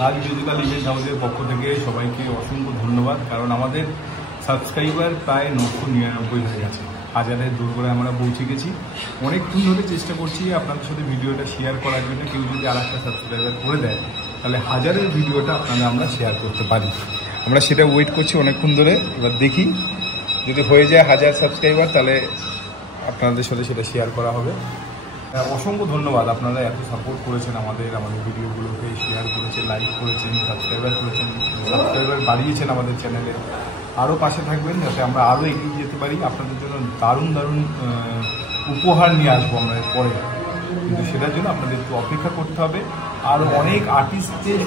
রাজ musical event হাউসের পক্ষ থেকে সবাইকে অসংখ্য ধন্যবাদ। কারণ আমাদের সাবস্ক্রাইবার প্রায় 999 হয়ে গেছে, হাজারের দূর করে আমরা পৌঁছে গেছি। অনেকক্ষণ ধরে চেষ্টা করছি আপনাদের সাথে ভিডিওটা শেয়ার করার জন্য। কেউ যদি আর একটা সাবস্ক্রাইবার করে দেয় তাহলে হাজারের ভিডিওটা আপনাদের আমরা শেয়ার করতে পারি। আমরা সেটা ওয়েট করছি অনেকক্ষণ ধরে। এবার দেখি যদি হয়ে যায় 1000 সাবস্ক্রাইবার তাহলে আপনাদের সাথে সেটা শেয়ার করা হবে। অসংখ্য ধন্যবাদ, আপনারা এত সাপোর্ট করেছেন আমাদের ভিডিওগুলোকে শেয়ার করেছেন, লাইক করেছেন, সাবস্ক্রাইবার বাড়িয়েছেন আমাদের চ্যানেলে। আরও পাশে থাকবেন যাতে আমরা আরও এগিয়ে যেতে পারি। আপনাদের জন্য দারুণ দারুণ উপহার নিয়ে আসবো আমরা পরে, কিন্তু সেটার জন্য আপনাদের একটু অপেক্ষা করতে হবে। আরও অনেক আর্টিস্টদের